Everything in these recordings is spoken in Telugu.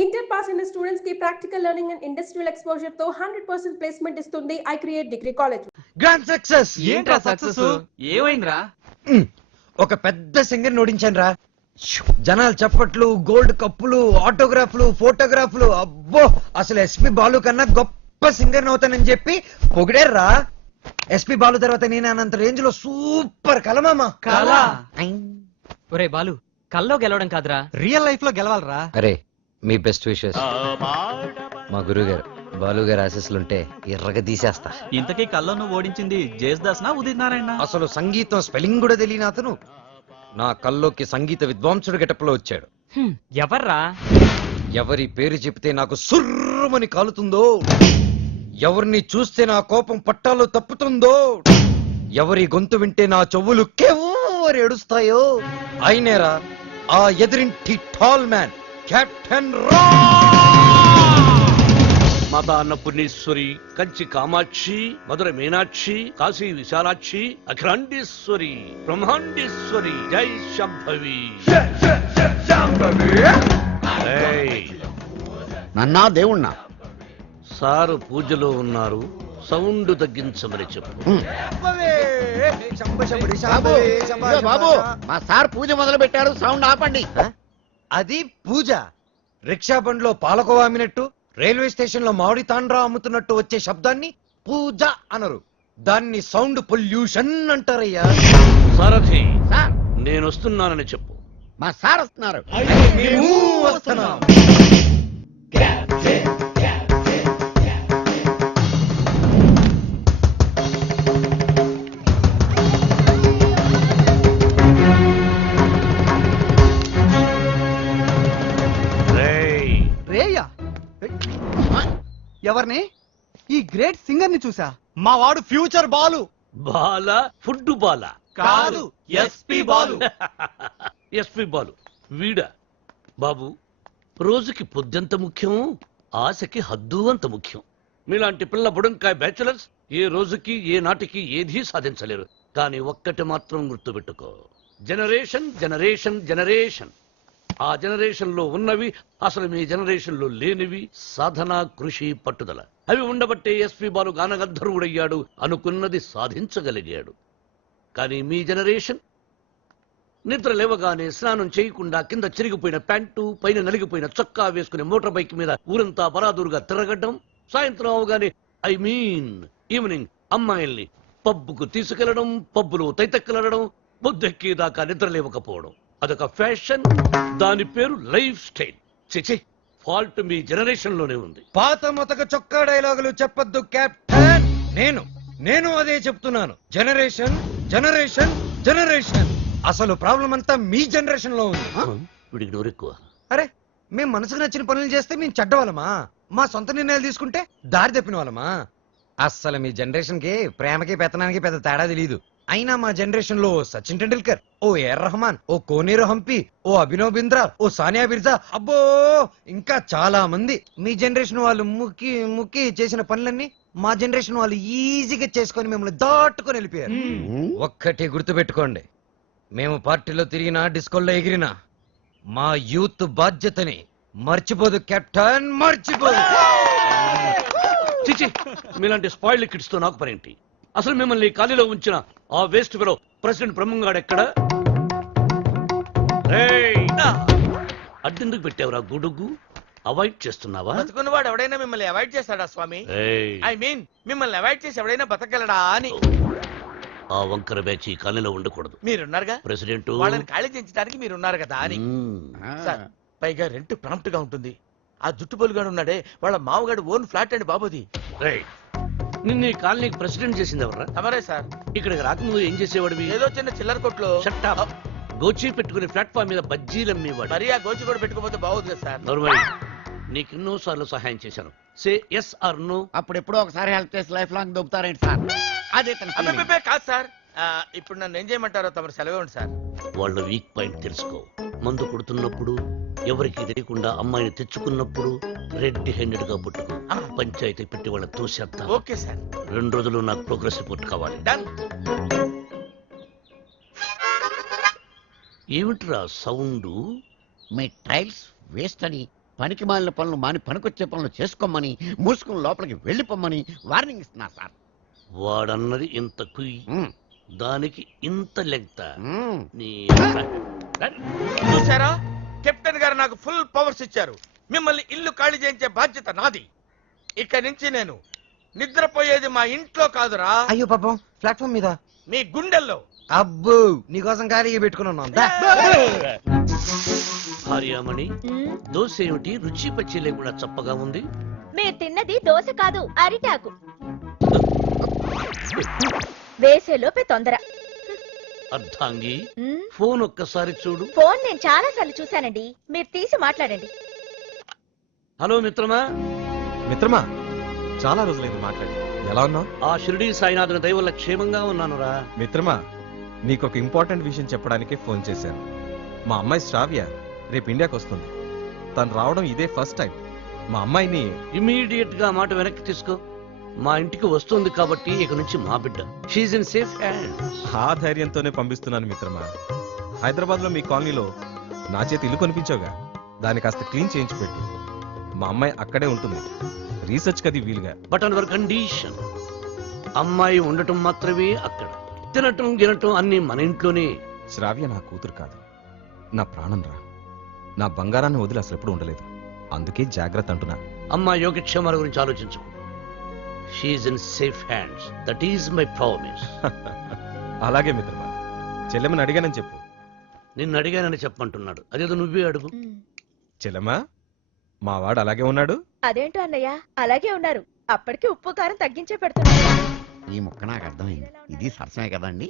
ఇంటర్ పాస్ అయిన స్టూడెంట్స్ కి practical learning and industrial exposure తో 100% ప్లేస్మెంట్ ఇస్తుంది I create degree college. Grand success. ఏంట్రా సక్సెస్? ఏమైందిరా? ఒక పెద్ద సింగర్ నోడించాను రా. జనాలు చప్పట్లు, గోల్డ్ కప్పులు, ఆటోగ్రాఫ్లు, ఫోటోగ్రాఫ్లు. అబ్బో, అసలు ఎస్పి బాలు కన్నా గొప్ప సింగర్ అవుతానని చెప్పి పొగిడారా. ఎస్పి బాలు తర్వాత నేను అన్నంత రేంజ్ లో సూపర్ కలమామా. కళ. ఒరే బాలు, కల్లో గెలవడం కాదురా, రియల్ లైఫ్ లో గెలవాలరా. అరే, మీ బెస్ట్ విషెస్. మా గురువు గారు బాలు గారు ఆశీస్సులుంటే ఎర్రగా తీసేస్తా. ఇంతకీ కల్లో నువ్వు ఓడించింది జయసుదాస్ నా ఉదిత్ నారాయణ? అసలు సంగీతం స్పెల్లింగ్ కూడా తెలియని అతను నా కల్లోకి సంగీత విద్వాంసుడు గెటప్లో వచ్చాడు. ఎవర్రా? ఎవరి పేరు చెప్తే నాకు సుర్రమని కాలుతుందో, ఎవరిని చూస్తే నా కోపం పట్టాలో తప్పుతుందో, ఎవరి గొంతు వింటే నా చెవులు కేవరి ఏడుస్తాయో అయినేరా ఆ ఎదురింటి టాల్ మ్యాన్ కెప్టెన్ రా. మాతా అన్నపూర్ణేశ్వరి, కంచి కామాక్షి, మధుర మీనాక్షి, కాశీ విశాలాక్షి, అఖిలాండేశ్వరి, బ్రహ్మాండేశ్వరి, జై శంభవి. నన్నా దేవుణ్ణా? సారు పూజలో ఉన్నారు, సౌండ్ తగ్గించమని చెప్పు. బాబు, మా సార్ పూజ మొదలు పెట్టారు, సౌండ్ ఆపండి. అది పూజ. రిక్షా బండ్లో పాలకోవా అమ్మినట్టు, రైల్వే స్టేషన్ లో మామిడి తాండ్రా అమ్ముతున్నట్టు వచ్చే శబ్దాన్ని పూజ అనరు, దాన్ని సౌండ్ పొల్యూషన్ అంటారయ్యా. సారథి, సార్, నేను వస్తున్నానని చెప్పు. మా సార్ వస్తున్నారు. ఎవరిని? ఈ గ్రేట్ సింగర్ ని చూసా. మా వాడు ఫ్యూచర్ బాలు. బాల ఫుడ్ బాల కాదు, ఎస్పి బాలు. ఎస్పి బాలు వీడా? బాబు, రోజుకి పొద్దెంత ముఖ్యం, ఆశకి హద్దు అంత ముఖ్యం. మీలాంటి పిల్ల బుడంకాయ బ్యాచులర్స్ ఏ రోజుకి ఏ నాటికి ఏదీ సాధించలేరు. కానీ ఒక్కటి మాత్రం గుర్తుపెట్టుకో, జనరేషన్ జనరేషన్ జనరేషన్. ఆ జనరేషన్ లో ఉన్నవి అసలు మీ జనరేషన్ లో లేనివి సాధన, కృషి, పట్టుదల. అవి ఉండబట్టే ఎస్పి బాలు గానగంధర్వుడయ్యాడు, అనుకున్నది సాధించగలిగాడు. కానీ మీ జనరేషన్ నిద్ర లేవగానే స్నానం చేయకుండా కింద చిరిగిపోయిన ప్యాంటు, పైన నలిగిపోయిన చొక్కా వేసుకుని మోటార్ బైక్ మీద ఊరంతా బరాదూరుగా తిరగడం, సాయంత్రం అవగానే ఈవినింగ్ అమ్మాయిల్ని పబ్బుకు తీసుకెళ్లడం, పబ్బులో తైతక్కలడం, బొద్దెక్కేదాకా నిద్ర లేవకపోవడం. అదొక ఫ్యాషన్, దాని పేరు లైఫ్ స్టైల్. చిచి, ఫాల్ట్ మీ జనరేషన్ లోనే ఉంది. పాత మొతక చొక్కా డైలాగులు చెప్పొద్దు కెప్టెన్. నేను అదే చెప్తున్నాను. Generation generation generation. అసలు ప్రాబ్లం అంతా మీ జనరేషన్ లో ఉంది. వీడికి నోరెక్కువ. అరే, మేము మనసుకు నచ్చిన పనులు చేస్తే మేము చెడ్డవాళ్ళమా? మా సొంత నిర్ణయాలు తీసుకుంటే దారి తప్పిన వాళ్ళమా? అస్సలు మీ జనరేషన్ కి ప్రేమకి పెత్తనానికి పెద్ద తేడా తెలియదు. అయినా మా జనరేషన్ లో సచిన్ టెండూల్కర్, ఓ ఏఆర్ రెహమాన్, ఓ కోనేరు హంపి, ఓ అభినవ్ బింద్రా, ఓ సానియా మిర్జా, అబ్బో ఇంకా చాలా మంది. మీ జనరేషన్ వాళ్ళు ముక్కి ముక్కి చేసిన పనులన్నీ మా జనరేషన్ వాళ్ళు ఈజీగా చేసుకొని మిమ్మల్ని దాటుకొని వెళ్ళిపోయారు. ఒక్కటి గుర్తుపెట్టుకోండి, మేము పార్టీలో తిరిగినా, డిస్కోల్లో ఎగిరినా మా యూత్ బాధ్యతని మర్చిపోదు కెప్టెన్, మర్చిపోదు. చిచి, మీలాంటి స్పాయిల్డ్ కిడ్స్ తో నాకు పనేంటి? అసలు మిమ్మల్ని ఖాళీలో ఉంచిన ఆ వేస్ట్ ఫెలో ప్రెసిడెంట్ బ్రహ్మంగాడు ఎక్కడ? అడ్డెందుకు పెట్టావురా గుడుగు? అవాయిడ్ చేస్తున్నావా? బతుకున్నవాడు ఎవడైనా మిమ్మల్ని అవాయిడ్ చేస్తాడా స్వామి? ఐ మీన్ మిమ్మల్ని అవాయిడ్ చేసి ఎవడైనా బతకగలడా అని. ఆ వంకర బ్యాచ్ ఈ ఖాళీలో ఉండకూడదు. మీరున్నారుగా ప్రెసిడెంట్, వాళ్ళని ఖాళీ చేయించడానికి మీరున్నారు కదా అని. సార్, పైగా రెంట్ ప్రాంప్ట్ గా ఉంటుంది. ఆ జుట్టుబోలుగాడు ఉన్నాడే, వాళ్ళ మామగాడు ఓన్ ఫ్లాట్ అండి బాబుది. నిన్న ఈ కాలనీకి ప్రెసిడెంట్ చేసింది ఎవరా? తమరే సార్. ఇక్కడికి రాకముందు ఏం చేసేవాడివి? ఏదో చిన్న చిల్లర కొట్లో గోచి పెట్టుకుని ప్లాట్ఫామ్ మీద బజ్జీలు అమ్మేవాడు. మరి ఆ గోచి కూడా పెట్టుకోపోతే బాగోదు కదా సార్. నర్మయ్, నీకు ఎన్నో సార్లు సహాయం చేశాను. Say yes or no. అప్పుడు ఎప్పుడో ఒకసారి హెల్ప్ చేసి లైఫ్ లాంగ్ దొబ్బుతారేంటి సార్? అదే కాదు సార్. ఇప్పుడు నన్ను ఏం చేయమంటారో తమరు సెలవే ఉంది సార్. వాళ్ళ వీక్ పాయింట్ తెలుసుకో. మందు కొడుతున్నప్పుడు, ఎవరికి తెలియకుండా అమ్మాయిని తెచ్చుకున్నప్పుడు రెడ్ హ్యాండెడ్ గా పుట్టుకో. పంచాయతీ పెట్టి వాళ్ళ తోసేస్తా. Okay sir. 2 రోజులు నాకు ప్రోగ్రెస్ రిపోర్ట్ కావాలి. డన్. ఏమిట్రా సౌండ్? మీ ట్రైల్స్ వేస్ట్ అని పనికి మాలిన పనులు మాని పనికొచ్చే పనులు చేసుకోమని మూసుకుని లోపలికి వెళ్ళిపోమ్మని వార్నింగ్ ఇస్తున్నా సార్. వాడన్నది ఇంత కుయ్, మ్మ్. దానికి ఇంత లెంగ్త. మ్మ్. నీ చూసారా, కెప్టెన్ గారు నాకు ఫుల్ పవర్స్ ఇచ్చారు. మిమ్మల్ని ఇల్లు ఖాళీ చేయించే బాధ్యత నాది. ఇక నుంచి నేను నిద్రపోయేది మా ఇంట్లో కాదురా, అయ్యో పాపం ప్లాట్ఫామ్ మీద. మీ గుండెల్లో. అబ్బో నీకోసం ఖాళీగా పెట్టుకుని ఉన్నాం దా. భార్యామణి, దోశ ఏమిటి రుచి పచ్చి లేకుండా చప్పగా ఉంది? మీరు తిన్నది దోశ కాదు, అరిటాకు. వేసేలోపే తొందర. అర్ధాంగి, మ్, ఫోన్ ఒక్కసారి చూడు. ఫోన్ నేను చాలా సార్లు చూశానండి, మీరు తీసి మాట్లాడండి. హలో మిత్రమా. మిత్రమా, చాలా రోజులైంది మాట్లాడి. ఎలా ఉన్నావు? ఆ షిరిడీ సాయినాథుని దయ వల్ల క్షేమంగా ఉన్నానురా. మిత్రమా, నీకు ఒక ఇంపార్టెంట్ విషయం చెప్పడానికి ఫోన్ చేశాను. మా అమ్మాయి శ్రావ్య రేపు ఇండియాకి వస్తుంది. తను రావడం ఇదే ఫస్ట్ టైం. మా అమ్మాయిని ఇమీడియట్ గా మాట వెనక్కి తీసుకో. మా ఇంటికి వస్తుంది కాబట్టి ఇక నుంచి మా బిడ్డ. She's in safe hand. ఆ ధైర్యంతోనే పంపిస్తున్నాను మిత్రమా. హైదరాబాద్ లో మీ కాలనీలో నా చేతి ఇల్లు కొనిపించావుగా, దాన్ని కాస్త క్లీన్ చేయించి పెట్టు. మా అమ్మాయి అక్కడే ఉంటుంది, రీసెర్చ్ కది వీలుగా. బట్ అండర్ కండిషన్, అమ్మాయి ఉండటం మాత్రమే అక్కడ. తినటం గినటం అన్ని మన ఇంట్లోనే. శ్రావ్య నా కూతురు కాదు, నా ప్రాణం రా. నా బంగారాన్ని వదిలి అసలు ఎప్పుడు ఉండలేదు. అందుకే జాగ్రత్త అంటున్నా. అమ్మాయి యోగక్షేమాల గురించి ఆలోచించు. She's in safe hands. That is my promise. అలాగే మిత్రమా, చెల్లెమని అడిగానని చెప్పు. నిన్ను అడిగానని చెప్పమంటున్నాడు. అదేదో నువ్వే అడుగు. మ్, చెల్లెమ్మా, మా వాడు అలాగే ఉన్నాడు. అదేంటో అన్నయ్య, అలాగే ఉన్నారు. అప్పటికి ఉప్పు కారం తగ్గించే పెడుతున్నారు. ఈ ముక్క నాకు అర్థమైంది. ఇది సరసమే కదండి.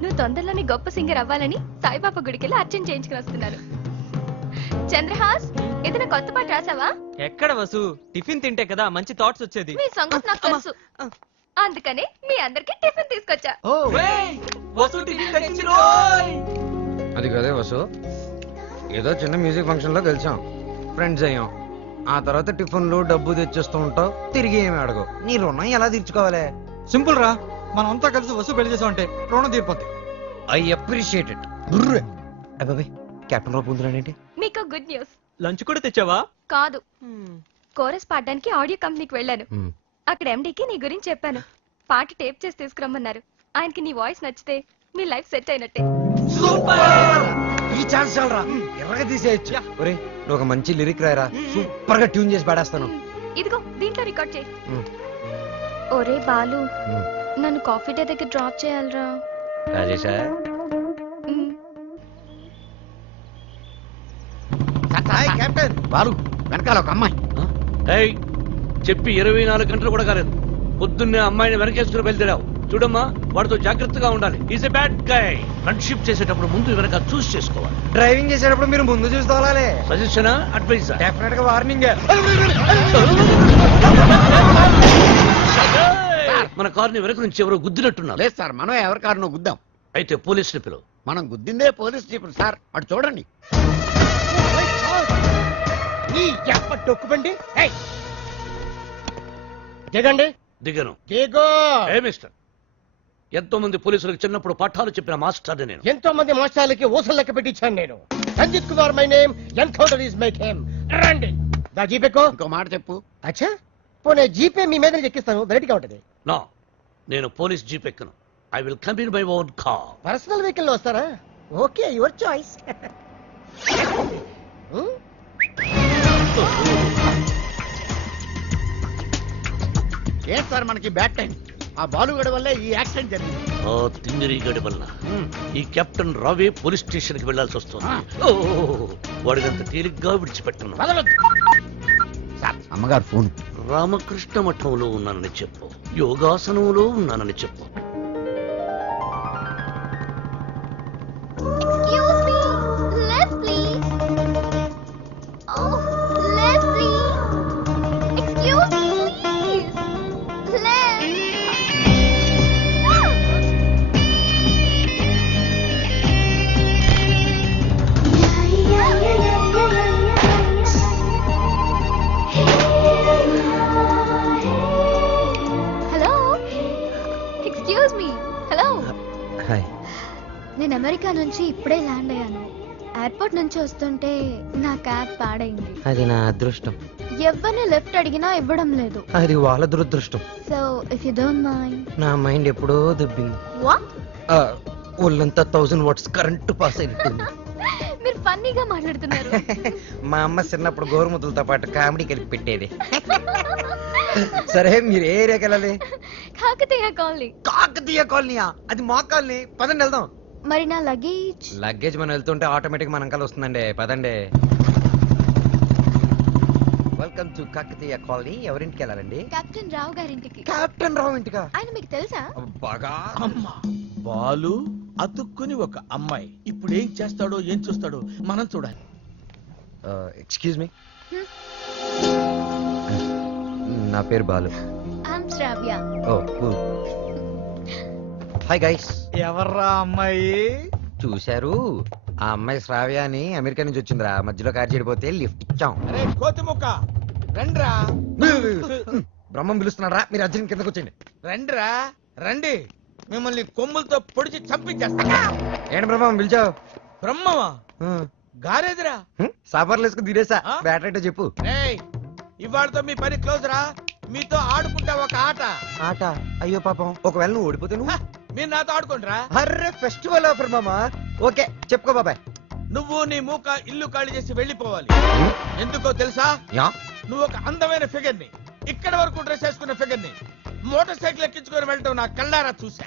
నువ్వు తొందరలోనే గొప్ప సింగర్ అవ్వాలని సాయిబాబా గుడికి వెళ్ళి అర్చన చేయించుకుని వస్తున్నారు. చంద్రహాస్, ఏదైనా కొత్త పాట రాసావా? ఎక్కడ వసు, టిఫిన్ తింటే కదా మంచి థాట్స్ వచ్చేది. మీ సంగతి నాకు తెలుసు, అందుకనే మీ అందరికి టిఫిన్ తీసుకొచ్చా. వసు టిఫిన్ తెచ్చిరోయ్. అది కదే వసు, ఏదో చిన్న మ్యూజిక్ ఫంక్షన్ లో కలిసాం, ఫ్రెండ్స్ అయ్యాం. ఆ తర్వాత టిఫిన్లు డబ్బు తెచ్చేస్తూ ఉంటావు, తిరిగి ఏమి అడగవు. నీ రుణం ఎలా తీర్చుకోవాలి? సింపుల్ రా, మనం అంతా కలిసి వసు పెళ్లి చేసామంటే రుణం తీరిపోద్ది. I appreciate it. అబ్బాయి కెప్టెన్ రావు పొందురాడేంటి? మీకు గుడ్ న్యూస్. లంచ్ కూడా తెచ్చావా? కాదు, కోరస్ పాడడానికి ఆడియో కంపెనీకి వెళ్ళాను. మ్మ్. అక్కడ ఎండీకి నీ గురించి చెప్పాను. పాట టేప్ చేసి తీసుకురమ్మన్నారు. ఆయనకి నీ వాయిస్ నచ్చితే మీ లైఫ్ సెట్ అయినట్టే. ఈ ఛాన్స్ చాలరా, ఎర్రగా తీసేయచ్చు. ఒరే నువ్వు ఒక మంచి లిరిక్ రాయరా, సూపర్ గా ట్యూన్ చేసి పాడేస్తాను. ఇదిగో దీంట్లో రికార్డ్ చేయి. మ్మ్. ఒరే బాలు, మ్మ్. నన్ను కాఫీ డే దగ్గర డ్రాప్ చేయాలరా. రాజేశా, మ్మ్. కెప్టెన్ బాలు, వెనకాల ఒక అమ్మాయి. ఏయ్, చెప్పి 24 గంటలు కూడా కాలేదు. పొద్దున్నే అమ్మాయిని వెనకేసుకుని బయలుదేరావు. చూడమ్మా, వాడితో జాగ్రత్తగా ఉండాలి. Is a bad guy. Friendship చేసేటప్పుడు ముందు వెనక చూస్ చేసుకోవాలి. డ్రైవింగ్ చేసేటప్పుడు మీరు ముందు చూసుకోవాలి. సజెషనా, అడ్వైజా? డెఫినెట్ గా వార్నింగ్. మన కార్ని వెనక నుంచి ఎవరో గుద్దినట్టున్నారు. లేదు సార్, మనం ఎవరి కారునో గుద్దాం. అయితే పోలీసులు పిలువు. మనం గుద్దిందే పోలీస్ జీపులు సార్. అటు చూడండి. డొక్కుబండి దిగండి. దిగను. దిగో. ఏ మిస్టర్, ఎంతో మంది పోలీసులకు చిన్నప్పుడు పాఠాలు చెప్పిన మాస్టర్ నేను. ఎంతో మంది మోసాలకి ఊసలు లెక్క పెట్టించాను నేను. Sanjit Kumar my name, encounter is my name. రండి, దా జీపేకో. ఇంకో మాట చెప్పు. అచ్చా, పోనీ జీపే మీ మీద ఎక్కిస్తాను, వెరైటీగా ఉంటది. నా, నేను పోలీస్ జీప్ ఎక్కను. I will come in my own car. Personal vehicle లో వస్తారా? Okay, your choice. ఏంటి సార్ మనకి బ్యాడ్ టైం? ఆ బాలుగడ వల్లే ఈ యాక్సిడెంట్ జరిగింది. ఆ తింగిరి గడి వల్ల ఈ కెప్టెన్ రావే పోలీస్ స్టేషన్ కి వెళ్లాల్సి వస్తుంది. వాడినంత తేలిగ్గా విడిచిపెట్టను. సార్, అమ్మగారు ఫోన్. రామకృష్ణ మఠంలో ఉన్నానని చెప్పు, యోగాసనంలో ఉన్నానని చెప్పు. Excuse me, left please. Oh, left please. Excuse me, please. Left. Hello. Excuse America నుంచి ఇప్పుడే ల్యాండ్ అయ్యాను. ఎయిర్పోర్ట్ నుంచి వస్తుంటే నా క్యాబ్ పాడైంది. అది నా అదృష్టం. ఎవరిని లెఫ్ట్ అడిగినా ఇవ్వడం లేదు. అది వాళ్ళ దురదృష్టం. So if you don't mind. నా మైండ్ ఎప్పుడో దబ్బింది. వాట్? ఒళ్ళంతా 1000 వాట్స్ కరెంటు పాస్ అయినట్టుంది. మీరు ఫన్నీగా మాట్లాడుతున్నారు. మా అమ్మ చిన్నప్పుడు గోరుముద్దలతో పాటు కామెడీ కలిపి పెట్టేది. సరే మీరు ఏ ఏరియాకి వెళ్ళాలి? కాకతీయ కాలనీ. కాకతీయ కాలనీయా? అది మా కాలనీ. పదండి వెళ్దాం. మరి నా లగేజ్? లగేజ్ మనం వెళ్తుంటే ఆటోమేటిక్ మన అంకల్ వస్తుందండి. పదండి. Welcome to Kakatiya colony. ఎవరింటికి వెళ్ళాలండి? కెప్టెన్ రావు గారింటికి. కెప్టెన్ రావు ఇంటికా? ఆయన మీకు తెలుసా? బాగా. అమ్మా బాలు అతుక్కుని ఒక అమ్మాయి ఇప్పుడు ఏం చేస్తాడో ఏం చూస్తాడో మనం చూడాలి. ఎక్స్క్యూజ్ మీ, నా పేరు Balu. I'm Shravya. Oh cool. Hi guys. ఎవర్రా అమ్మాయి? చూశారు, ఆ అమ్మాయి శ్రావ్య అని అమెరికా నుంచి వచ్చిందిరా. మధ్యలో కారు చెడిపోతే లిఫ్ట్ ఇచ్చాం. అరే కోతి ముక్క రండ్రా. బ్రహ్మం పిలుస్తున్నారా? మీరు అర్జున్ కిందకు వచ్చేయండి. రండ్రా రండి, మిమ్మల్ని కొమ్ములతో పొడిచి చంపించేస్తా. ఏంటి బ్రహ్మం పిలిచావు? బ్రహ్మవా గారేదిరా. సాబార్లు వేసుకుని తీరేసా. ఆ? బ్యాటరీ చెప్పు. ఏయ్ ఇవాళతో మీ పని క్లోజ్ రా. మీతో ఆడుకుంటా ఒక ఆట. ఆట? అయ్యో పాపం, ఒకవేళ నువ్వు ఓడిపోతే నువ్వు? మీరు నాతో ఆడుకుంటారా? అర్రే ఫెస్టివల్ ఆఫర్ మామా. ఓకే చెప్పుకో బాబాయ్. నువ్వు నీ మూక ఇల్లు ఖాళీ చేసి వెళ్ళిపోవాలి. ఎందుకో తెలుసా? యా? నువ్వు ఒక అందమైన ఫిగర్ ని, ఇక్కడ వరకు డ్రెస్ వేసుకున్న ఫిగర్ ని మోటార్ సైకిల్ ఎక్కించుకొని వెళ్ళటం నా కళ్ళారా చూసా.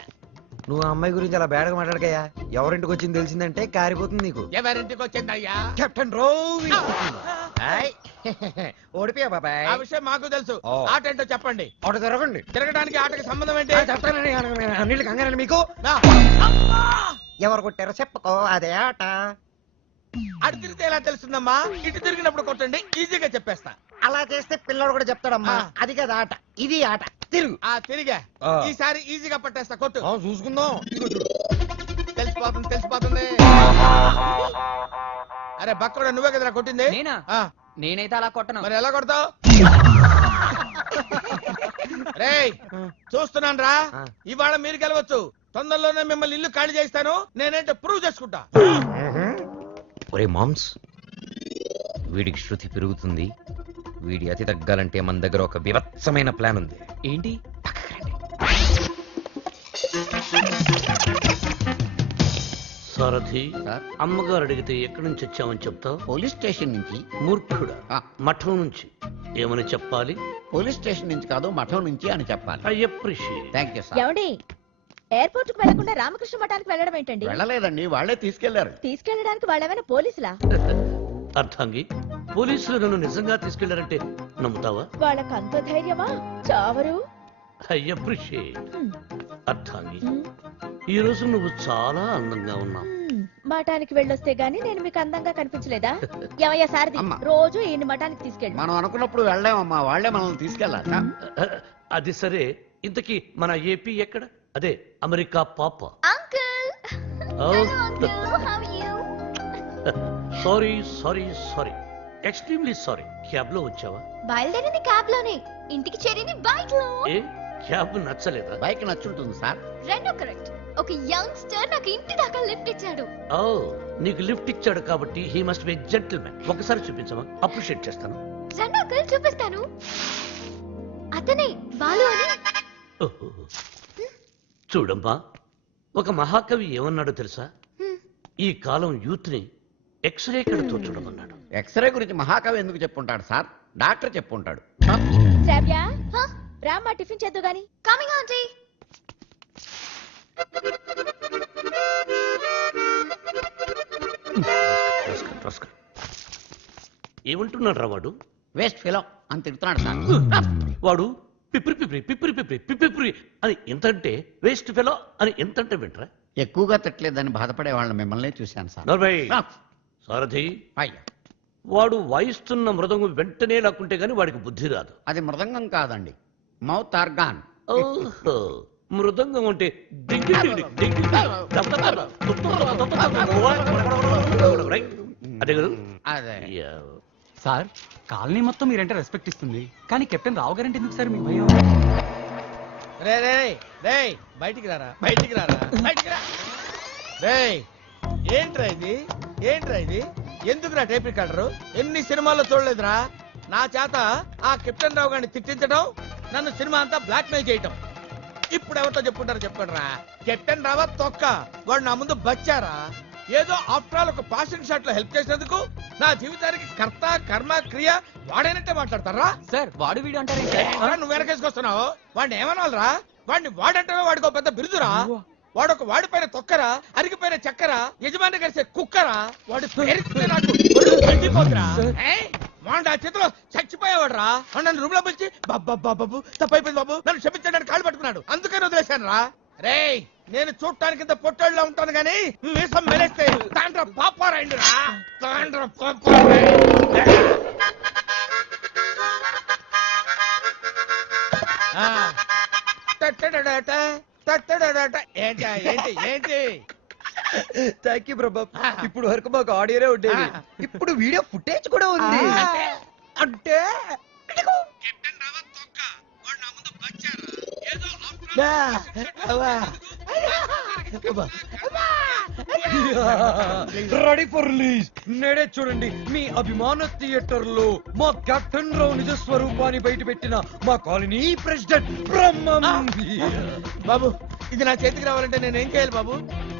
నువ్వు ఆ అమ్మాయి గురించి అలా బేడగా మాట్లాడకయ్యా. ఎవరింటికి వచ్చింది తెలిసిందంటే కారిపోతుంది నీకు. ఎవరింటికి వచ్చిందయ్యా? కెప్టెన్ రోవి. ఓడిపోయా బాబాయ్. ఆ విషయం మాకు తెలుసు. ఓ. ఆట ఏంటో చెప్పండి. ఆట తిరగండి. తిరగడానికి ఆటకి సంబంధం ఏంటి? చెప్తానండి. అన్నిళ్ళు కంగారండి మీకు. నా. అమ్మా! ఎవరు కొట్టారో చెప్పుకో, అదే ఆట. అటు తిరిగితే ఎలా తెలుస్తుందమ్మా? ఇటు తిరిగినప్పుడు కొట్టండి, ఈజీగా చెప్పేస్తా. అలా చేస్తే పిల్లడు కూడా చెప్తాడమ్మా. ఆ. అది కదా ఆట, ఇది ఆట. తిరుగు. ఆ తిరిగా ఆ. ఈసారి ఈజీగా పట్టేస్తా. కొట్టు. చూసుకుందాం. ఇదిగో చూడు. తెలిసిపోతుంది. అరే బక్కడా, నువ్వే కదరా కొట్టింది? నేనా? ఆ, నేనైతే అలా కొట్టను. మరి ఎలా కొడతావు? రేయ్ చూస్తున్నాను రా. ఆ. ఇవాళ మీరు గెలవచ్చు. తొందరలోనే మిమ్మల్ని ఇల్లు ఖాళీ చేస్తాను. నేనేంటో ప్రూవ్ చేసుకుంటా. ఒరే మామ్స్, వీడికి శృతి పెరుగుతుంది. వీడి అతి తగ్గాలంటే మన దగ్గర ఒక వివత్సమైన ప్లాన్ ఉంది. ఏంటి? సారథి, సార్? అమ్మగారు అడిగితే ఎక్కడి నుంచి వచ్చామని చెప్తావు? పోలీస్ స్టేషన్ నుంచి. మూర్ఖుడా. ఆ. మఠం నుంచి ఏమని చెప్పాలి? పోలీస్ స్టేషన్ నుంచి కాదు, మఠం నుంచి అని చెప్పాలి. I appreciate. Thank you sir. ఏమండి, ఎయిర్పోర్ట్ కు వెళ్లకుండా రామకృష్ణ మఠానికి వెళ్ళడం ఏంటండి? వెళ్ళలేదండి, వాళ్ళే తీసుకెళ్లారు. తీసుకెళ్ళడానికి వాళ్ళేమైనా పోలీసులా? అర్థంగి, పోలీసులు నన్ను నిజంగా తీసుకెళ్లారంటే నమ్ముతావా? వాళ్ళకి అంత ధైర్యమా? చావరు. I appreciate. హ్మ్. అర్థంగి, హ్మ్. ఈ రోజు నువ్వు చాలా అందంగా ఉన్నావు. హ్మ్. మఠానికి వెళ్ళొస్తే గానీ నేను మీకు అందంగా కనిపించలేదా? ఏమయ్యా సారథి, అమ్మా. రోజు ఈయన మఠానికి తీసుకెళ్ళి. మనం అనుకున్నప్పుడు వెళ్ళామమ్మా, వాళ్ళే మనల్ని తీసుకెళ్ళాలి. అది సరే, ఇంతకీ మన ఏపీ ఎక్కడ? అదే అమెరికా పాప. Uncle. Oh. Hello uncle, how are you? Sorry extremely sorry. Cab లో వచ్చావా? బయలుదేరింది క్యాబ్ లోనే, ఇంటికి చేరింది బైక్ లో. ఏ క్యాబ్ నచ్చలేదా? బైక్ నచ్చుంటుంది సార్. రెండో కరెక్ట్. ఒక యంగ్స్టర్ నాకు ఇంటి దాకా లిఫ్ట్ ఇచ్చాడు. ఓ, నీకు లిఫ్ట్ ఇచ్చాడు కాబట్టి హీ మస్ట్ బి జెంటిల్మెన్. ఒకసారి చూపించమా, అప్రిషియేట్ చేస్తాను. రెండో అంకుల్ చూపిస్తాను. అతనే బాలు అని. ఓహో. చూడమ్మా, ఒక మహాకవి ఏమన్నాడో తెలుసా? ఈ కాలం యూత్ ని ఎక్స్రే కడుతో చూడమన్నాడు. ఎక్స్రే గురించి మహాకవి ఎందుకు చెప్పుంటాడు సార్? డాక్టర్ చెప్పుంటాడు. శ్రావ్య, హ? రామ్మా టిఫిన్ చేద్దు గాని. Coming aunty. ఏమంటున్నాడు రా వాడు? వేస్ట్ ఫిలో అని తిడుతున్నాడు సార్. వాడు పిప్పిరి అని ఎంతంటే వేస్ట్ ఫెలో అని ఎంతంటే వింటరా? ఎక్కువగా తిట్టలేదని బాధపడే వాళ్ళని మిమ్మల్ని చూశాను సార్. నర్మయ్, ఆ, సారథి, అయ్యా, వాడు వాయిస్తున్న మృదంగం వెంటనే లాక్కుంటే గాని వాడికి బుద్ధి రాదు. అది మృదంగం కాదండి, మౌత్ ఆర్గాన్. ఓహో, మృదంగం అంటే డింగి డింగి డింగి రైట్? అదే కదా? అదే. యా. సార్, కాలనీ మొత్తం మీరంటే రెస్పెక్ట్ ఇస్తుంది, కానీ కెప్టెన్ రావు గారంటే ఎందుకు సార్ మీ భయం? రే రే రే బయటికి రారా, బయటికి రారా, బయటికి రా. రే ఏంట్రా ఇది ఎందుకురా టేప్ రికార్డరు? ఎన్ని సినిమాల్లో చూడలేదురా నా చేత ఆ కెప్టెన్ రావు గారిని తిట్టించడం, నన్ను సినిమా అంతా బ్లాక్ మెయిల్ చేయటం. ఇప్పుడు ఎవరితో చెప్పుకుంటారో చెప్పండి రా. కెప్టెన్ రావా తొక్క, వాడు నా ముందు బచ్చారా? ఏదో ఆఫ్టర్ ఆల్ ఒక పాసింగ్ షాట్ లో హెల్ప్ చేసినందుకు నా జీవితానికి కర్త కర్మ క్రియ వాడైనట్టే మాట్లాడతారా? సార్ వాడు వీడు అంటారేంటి? నువ్వు వెనకేసుకొస్తున్నావు. వాడిని ఏమనాలరా? వాడిని వాడంటే వాడికి ఒక పెద్ద బిరుదురా. వాడొక వాడిపైన తొక్కరా, అరిగిపోయిన చక్కరా, యజమాని కలిసే కుక్కరా. వాడి పేరుకుంటే నాకు ఒళ్ళు మండిపోతురా. వాడు ఆ చేతిలో చచ్చిపోయేవాడు రా. నన్ను రూమ్ లో పిలిచి బాబు తప్పైపోయింది బాబు నన్ను క్షమించడానికి కాళ్ళు పట్టుకున్నాడు. అందుకని వదిలేశాను రా. రేయ్ నేను చూడటానికి ఇంత పొట్టోళ్ళలో ఉంటాను గానీ మీసం మెలేస్తే తాండ్ర పాపారాయండి రా. తాండ్ర పాపారాయండి. ఏంటి ఏంటి ఏంటి? థ్యాంక్ యూ ప్రభా. ఇప్పుడు వరకు మాకు ఆడియోనే ఉండేది, ఇప్పుడు వీడియో ఫుటేజ్ కూడా ఉంది. అంటే రెడీ ఫర్ రిలీజ్. నేడే చూడండి మీ అభిమాన థియేటర్ లో మా కెప్టెన్ రావు నిజ స్వరూపాన్ని బయట పెట్టిన మా కాలనీ ప్రెసిడెంట్ బ్రహ్మం. బాబు ఇది నా చేతికి రావాలంటే నేనేం చేయాలి బాబు?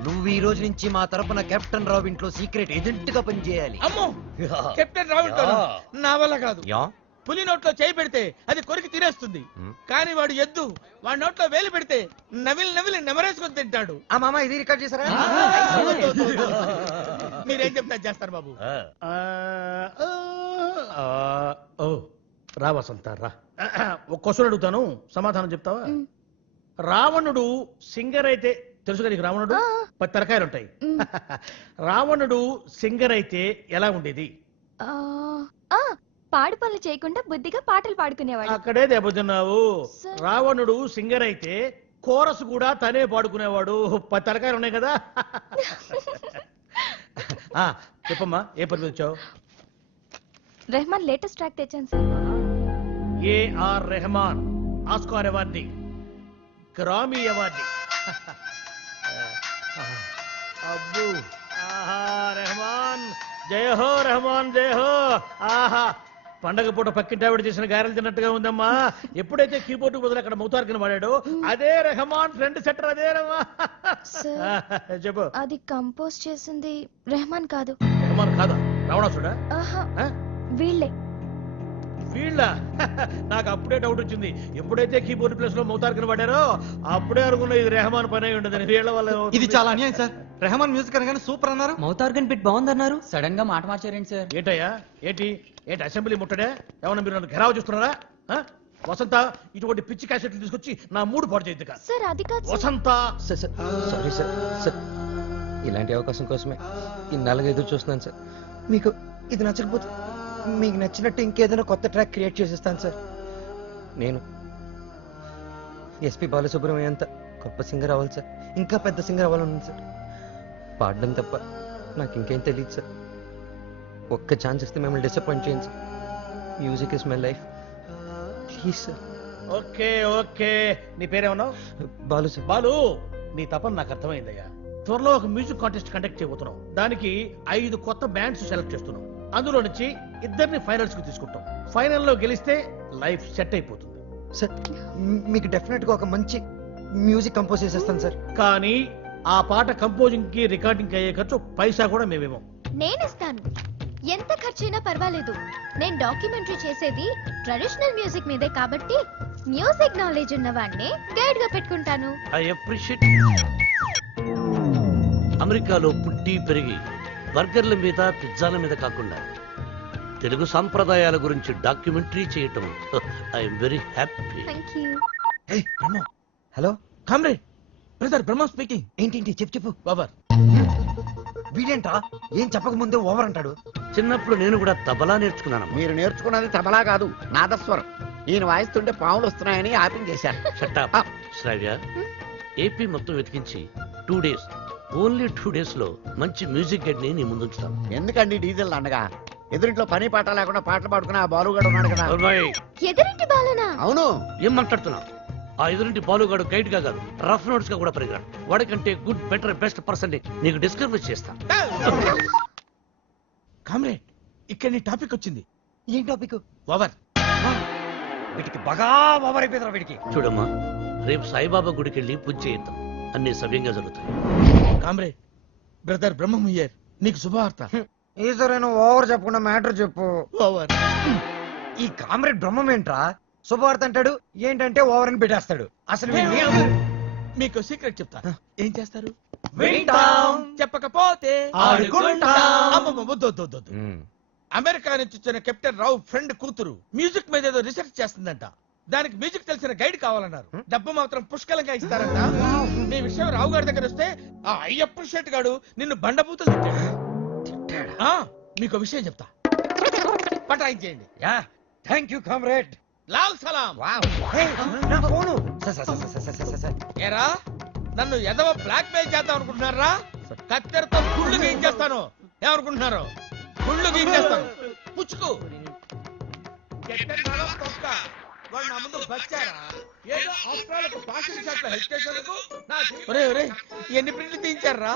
నువ్వు ఈ రోజు నుంచి మా తరపున కెప్టెన్ రావు ఇంట్లో సీక్రెట్ ఏజెంట్ గా పనిచేయాలి. అమ్మో కెప్టెన్ రావు ఇంట్లో నా వల్ల కాదు. యా పులి నోట్లో చేయి పెడితే అది కొరికి తినేస్తుంది, కానీ వాడు ఎద్దు. వాడి నోట్లో వేలు పెడితే నవిలి నవిలి నెమరేసుకొని తింటాడు. ఆ మామ ఇది రికార్డ్ చేశారా? మీరేం చెప్తా చేస్తారు బాబు. రా వసంత రా. ఒక క్వశ్చన్ అడుగుతాను, సమాధానం చెప్తావా? రావణుడు సింగర్ అయితే తెలుసు కదా నీకు? రావణుడు 10 తలకాయలు ఉంటాయి. రావణుడు సింగర్ అయితే ఎలా ఉండేది? పాడు పనులు చేయకుండా బుద్ధిగా పాటలు పాడుకునేవాడు. అక్కడే దెబ్బతిన్నావు. రావణుడు సింగర్ అయితే కోరస్ కూడా తనే పాడుకునేవాడు. 10 తలకాయలు ఉన్నాయి కదా. చెప్పమ్మా ఏ పని మీద వచ్చావు? రెహమాన్ లేటెస్ట్ ట్రాక్ తెచ్చాను sir. A R Rahman Oscar awardee, Grammy awardee. అబ్బు ఆహా రెహమాన్ జయ హో, రెహమాన్ జయ హో. ఆహా పండగ పూట పక్కింటి ఆవిడ చేసిన గారెలు తిన్నట్టుగా ఉందమ్మా. ఎప్పుడైతే కీబోర్డ్ బదులు అక్కడ మౌతార్కిని వాడాడో అదే రెహమాన్ ఫ్రెండ్ సెటర్. అదే రమ్మా. చెప్పు. అది కంపోజ్ చేసింది రెహమాన్ కాదు. రెహమాన్ కాదా? రావణాసుడా? వీళ్ళే. వీళ్ళ నాకు అప్పుడే డౌట్ వచ్చింది. ఎప్పుడైతే కీబోర్డ్ ప్లేస్ లో మౌతార్కిని వాడారో అప్పుడే అనుకున్నా ఇది రెహమాన్ పని అయి ఉండదని. వీళ్ళ వల్ల ఇది చాలా అన్యాయం సార్. రెహమాన్ మ్యూజిక్ అనగానే సూపర్ అన్నారు, మౌతార్గన్ బిట్ బాగుందన్నారు, సడన్ గా మాట మార్చారేంటి సార్? ఏంటయ్యా ఏంటి ఏంటి అసెంబ్లీ ముట్టడే? ఏమన్నా మీరు నన్ను ఘెరావు చూస్తున్నారా? వసంత ఇటువంటి పిచ్చి క్యాసెట్లు తీసుకొచ్చి నా మూడు పాడు చేయద్దు. సార్ అది కాదు వసంత. Sorry sir. సార్ ఇలాంటి అవకాశం కోసమే ఇన్నాళ్ళుగా ఎదురు చూస్తున్నాను సార్. మీకు ఇది నచ్చకపోతే మీకు నచ్చినట్టు ఇంకేదైనా కొత్త ట్రాక్ క్రియేట్ చేసేస్తాను సార్. నేను ఎస్పి బాలసుబ్రహ్మణ్యం అంత గొప్ప సింగర్ అవ్వాలి సార్, ఇంకా పెద్ద సింగర్ అవ్వాలనుంది సార్. పాడడం తప్ప నాకు ఇంకేం తెలియదు సార్. ఒక్క ఛాన్స్ ఇస్తే మిమ్మల్ని డిసప్పాయింట్ చేయండి sir. Music is my life, please sir. Okay okay. నీ పేరేమన్నావు? బాలు సార్. బాలు నీ తపన నాకు అర్థమైందయ్యా. త్వరలో ఒక మ్యూజిక్ కాంటెస్ట్ కండక్ట్ చేయబోతున్నాం. దానికి 5 కొత్త బ్యాండ్స్ సెలెక్ట్ చేస్తున్నాం. అందులో నుంచి 2 ఫైనల్స్ కు తీసుకుంటాం. ఫైనల్లో గెలిస్తే లైఫ్ సెట్ అయిపోతుంది సార్. మీకు డెఫినెట్ గా ఒక మంచి మ్యూజిక్ కంపోజ్ చేసేస్తాను సార్. కానీ ఆ పాట కంపోజింగ్ కి రికార్డింగ్ అయ్యే ఖర్చు పైసా కూడా మేమేమో. నేనిస్తాను, ఎంత ఖర్చైనా పర్వాలేదు. నేను డాక్యుమెంటరీ చేసేది ట్రెడిషనల్ మ్యూజిక్ మీదే కాబట్టి మ్యూజిక్ నాలెడ్జ్ ఉన్న వాడిని గైడ్ గా పెట్టుకుంటాను. I appreciate. అమెరికాలో పుట్టి పెరిగి బర్గర్ల మీద పిజ్జాల మీద కాకుండా తెలుగు సాంప్రదాయాల గురించి డాక్యుమెంటరీ చేయటం I'm very happy. Hello comrade, brother Brahma speaking. ఏంటి చెప్పు. బాబర్ వీడేంట్రా ఏం చెప్పక ముందే ఓవర్ అంటాడు. చిన్నప్పుడు నేను కూడా తబలా నేర్చుకున్నాను. మీరు నేర్చుకున్నది తబలా కాదు, నాదస్వరం. ఈయన వాయిస్తుంటే పాములు వస్తున్నాయని ఆపింగ్ చేశారు. శ్రావ్య, ఏపీ మొత్తం వెతికించి 2 days, ఓన్లీ 2 days లో మంచి మ్యూజిక్ గైడ్ ని నీ ముందుంచుతాను. ఎందుకండి డీజిల్ అండగా? ఎదురింట్లో పని పాట లేకుండా పాటలు పాడుకుని ఆ బాలుగాడు ఉన్నాడు కదా. ఎదురింటి బాలనా? అవును. ఏం మాట్లాడుతున్నావు? ఆ ఎదురింటి బాలుగాడు గైడ్ గా కాదు, రఫ్ నోట్స్ గా కూడా పరిగాడు. వాడికంటే గుడ్ బెటర్ బెస్ట్ పర్సన్ నీకు డిస్కవర్ చేస్తా. కామ్రేడ్, ఇక్కడ నీ టాపిక్ వచ్చింది. ఏం టాపిక్? ఓవర్. వీటికి బాగా ఓవర్ అయిపోయిందిరా వీడికి. చూడమ్మా, రేపు సాయిబాబా గుడికి వెళ్ళి పూజ చేయిద్దాం, అన్ని సవ్యంగా జరుగుతాయి. కామ్రేడ్, బ్రదర్ బ్రహ్మయ్యర్, నీకు శుభవార్త. ఈసారైనా ఓవర్ చెప్పకుండా మ్యాటర్ చెప్పు. ఓవర్. ఈ కామ్రేడ్ బ్రహ్మం ఏంట్రా శుభవార్త అంటాడు, ఏంటంటే ఓవర్ అని పెట్టేస్తాడు. అసలు మీకు సీక్రెట్ చెప్తా. ఏం చేస్తారు? వింటాం. చెప్పకపోతే ఆడుకుంటాం. అమ్మమ్మ, వద్దు, వద్దు, వద్దు, వద్దు. అమెరికా నుంచి వచ్చిన కెప్టెన్ రావు ఫ్రెండ్ కూతురు మ్యూజిక్ మీద ఏదో రీసెర్చ్ చేస్తుందంట. దానికి మ్యూజిక్ తెలిసిన గైడ్ కావాలన్నారు. డబ్బు మాత్రం పుష్కలంగా ఇస్తారంట. నీ విషయం రావు గారి దగ్గర వస్తే ఆ అయ్యప్ప షెట్ గాడు నిన్ను బండబూతులు తిట్టాడు. మీకు విషయం చెప్తా, పటాయించేయండి. Yeah, thank you comrade. లాల్ సలాం. నా ఫోను. ఏరా, నన్ను ఎదవ బ్లాక్ మెయిల్ చేద్దాం అనుకుంటున్నారా? కత్తెరతో గుళ్ళు గీయించేస్తాను. ఏమనుకుంటున్నారు? గుళ్ళు గీయించేస్తాను. పుచ్చుకు. కెప్టెన్ రావు తొక్క. వాడు నా ముందు బచ్చారా? ఏదో అవసరాలకు పాసింగ్ షాట్ లో హెల్ప్ చేసేందుకు ఎన్ని ప్రింట్లు తీయించారా?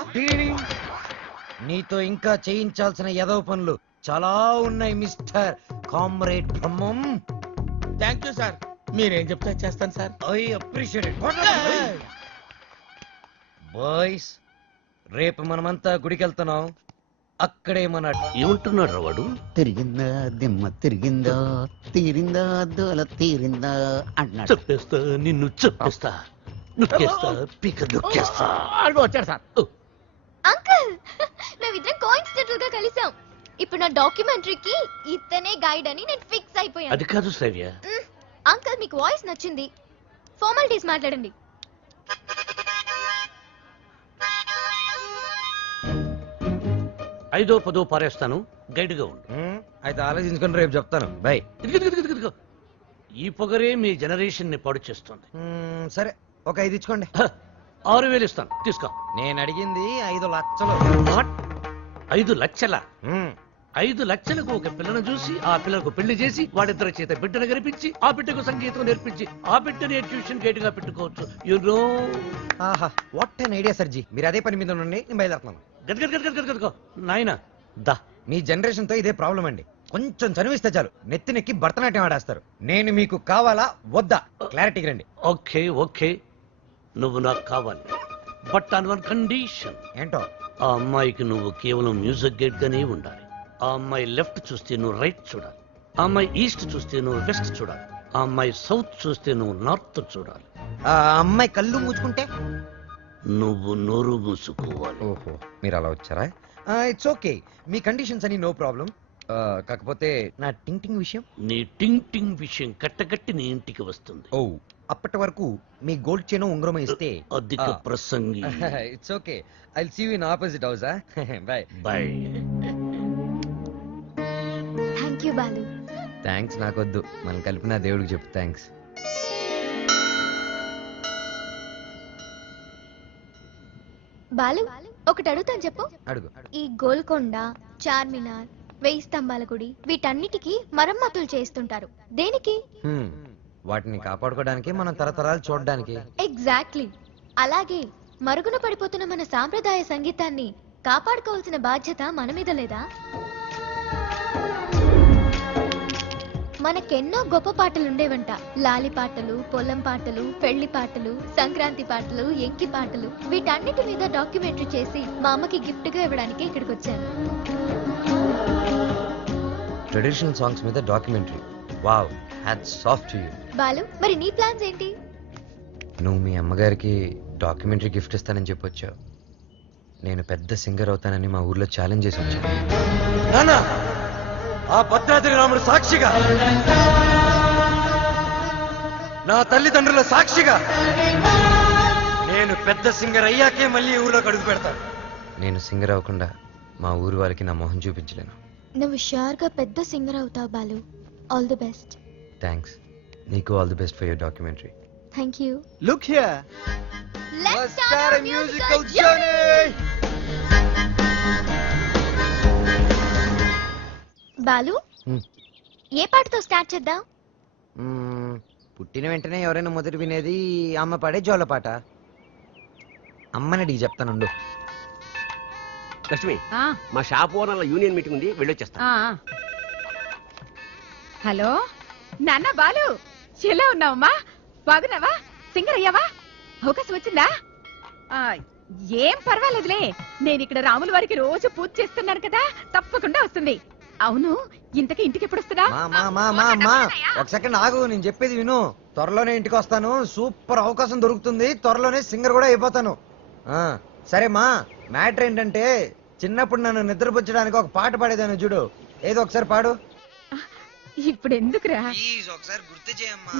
నీతో ఇంకా చేయించాల్సిన ఎదవ పనులు చాలా ఉన్నాయి mister comrade Brahmam. Thank you sir. మీరేం చెప్తే చేస్తాను sir. I appreciate it. Boys, రేపు మనమంతా గుడికి వెళ్తున్నాం. అక్కడే మన ఏమంటున్నాడు వాడు? తిరిగిందా దిమ్మ తిరిగిందా, తీరిందా దోల తీరిందా అంటున్నాడు. చెప్పేస్తా, నిన్ను చెప్పేస్తా, నొక్కేస్తా, పీక నొక్కేస్తా. వచ్చాడు సార్. అంకుల్, మేమిద్దరం కోఇన్సిడెంటల్ గా కలిసాం. ఇప్పుడు నా డాక్యుమెంటరీకి ఇతనే గైడ్ అని నేను ఫిక్స్ అయిపోయాను. అది కాదు శ్రావ్య. అంకుల్, మీకు వాయిస్ నచ్చింది, ఫార్మాలిటీస్ మాట్లాడండి. ఐదో పదో పారేస్తాను, గైడ్ గా ఉండు. అయితే ఆలోచించుకుని రేపు చెప్తాను. బై. ఇదిగో, ఈ పొగరే మీ జనరేషన్ ని పాడు చేస్తుంది. సరే, ఒక 5 ఇచ్చుకోండి. 6,000 ఇస్తాను, తీసుకో. నేను అడిగింది 5 లక్షలు. 5 లక్షల? 5 లక్షలకు ఒక పిల్లను చూసి ఆ పిల్లకు పెళ్లి చేసి వాడిద్దరి చేత బిడ్డను కనిపించి ఆ బిడ్డకు సంగీతం నేర్పించి ఆ బిడ్డని ట్యూషన్ గైడ్ గా పెట్టుకోవచ్చు. You know. ఆహా, వాట్ ఎన్ ఐడియా సర్జీ. మీరు అదే పని మీద ఉండండి, నేను బయలుదేరుతున్నాను. గదగదగదగదగో నాయనా దా. మీ జనరేషన్ తో ఇదే ప్రాబ్లం అండి. కొంచెం చనువిస్తే చాలు నెత్తినెక్కి భరతనాట్యం ఆడేస్తారు. నేను మీకు కావాలా వద్దా క్లారిటీకి రండి. ఓకే ఓకే, నువ్వు నాకు కావాలి, బట్ ఆన్ వన్ కండిషన్. ఏంటో? ఆ అమ్మాయికి నువ్వు కేవలం మ్యూజిక్ గైడ్ గానే ఉండాలి. ఆ అమ్మాయి లెఫ్ట్ చూస్తే నువ్వు రైట్ చూడాలి, ఆ అమ్మాయి ఈస్ట్ చూస్తే నువ్వు వెస్ట్ చూడాలి, ఆ అమ్మాయి సౌత్ చూస్తే నువ్వు నార్త్ చూడాలి. ఆ అమ్మాయి కళ్ళు మూసుకుంటే నువ్వు నోరు మూసుకోవాలి. ఓహో, మీరు అలా వచ్చారా? ఇట్స్ ఓకే, మీ కండిషన్స్ అని నో ప్రాబ్లం. కాకపోతే నా టింగ్ టింగ్ విషయం. నీ టింగ్ టింగ్ విషయం కట్టకట్టి నీ ఇంటికి వస్తుంది. ఓ, అప్పటి వరకు మీ గోల్డ్ చైన్ ఉంగరం ఇస్తే అధిక ప్రసంగి. It's okay, I will see you in opposite house. Bye bye. Thank you Balu. Thanks నాకొద్దు, మనం కలిపిన దేవుడికి చెప్పు థ్యాంక్స్. బాలు, ఒకటి అడుగుతాను చెప్పు. అడుగు. ఈ గోల్కొండ, చార్మినార్, 1000 స్తంభాల గుడి వీటన్నిటికీ మరమ్మతులు చేస్తుంటారు. దేనికి? వాటిని కాపాడుకోవడానికి, మనం తరతరాలు చూడడానికి. ఎగ్జాక్ట్లీ. అలాగే మరుగున పడిపోతున్న మన సాంప్రదాయ సంగీతాన్ని కాపాడుకోవాల్సిన బాధ్యత మన మీద లేదా? మనకెన్నో గొప్ప పాటలుండేవంట. లాలి పాటలు, పొలం పాటలు, పెళ్లి పాటలు, సంక్రాంతి పాటలు, ఎంకి పాటలు. వీటన్నిటి మీద డాక్యుమెంటరీ చేసి మా అమ్మకి గిఫ్ట్ గా ఇవ్వడానికి ఇక్కడికి వచ్చాను. ట్రెడిషనల్ సాంగ్స్ మీద documentary. Wow, hats off to you. Balu, మరి నీ ప్లాన్స్ ఏంటి? నువ్వు మీ అమ్మగారికి డాక్యుమెంటరీ గిఫ్ట్ ఇస్తానని చెప్పొచ్చావు. నేను పెద్ద సింగర్ అవుతానని మా ఊర్లో ఛాలెంజ్ చేసి వచ్చాను. ఆ భద్రాద్రి రాముడు సాక్షిగా, నా తల్లిదండ్రుల సాక్షిగా, నేను పెద్ద సింగర్ అయ్యాకే మళ్ళీ ఊర్లోకి అడుగు పెడతాను. నేను సింగర్ అవ్వకుండా మా ఊరు వాళ్ళకి నా మొహం చూపించలేను. నువ్వు షూర్ గా పెద్ద సింగర్ అవుతావు Balu. All the best. Thanks. నీకు all the best for your documentary. Thank you. Look here. Let's start a musical journey. Balu, ఏ పాటతో స్టార్ట్ చేద్దాం? పుట్టిన వెంటనే ఎవరైనా మొదటి వినేది అమ్మ పాడే జోలపాట. అమ్మని అడిగి చెప్తానుండు. లక్ష్మి, మా షాప్ ఓనర్ల యూనియన్ మీటింగ్ ఉంది, వెళ్ళొచ్చేస్తా. హలో నాన్న బాలు, ఎలా ఉన్నావమ్మా? బాగున్నావా? సింగర్ అయ్యావా? అవకాశం వచ్చిందా? ఏం పర్వాలేదులే, నేను ఇక్కడ రాముల వారికి రోజు పూజ చేస్తున్నాను కదా, తప్పకుండా వస్తుంది. అవును, ఇంతకీ ఇంటికి ఎప్పుడు వస్తున్నా? ఒక సెకండ్ ఆగు, నేను చెప్పేది విను. త్వరలోనే ఇంటికి వస్తాను. సూపర్ అవకాశం దొరుకుతుంది. త్వరలోనే సింగర్ కూడా అయిపోతాను. సరే మా, మ్యాటర్ ఏంటంటే చిన్నప్పుడు నన్ను నిద్రపుచ్చడానికి ఒక పాట పాడేదాను చూడు, ఏదో ఒకసారి పాడు. ఇప్పుడు ఎందుకురా? ఒకసారి గుర్తు చేయమ్మా.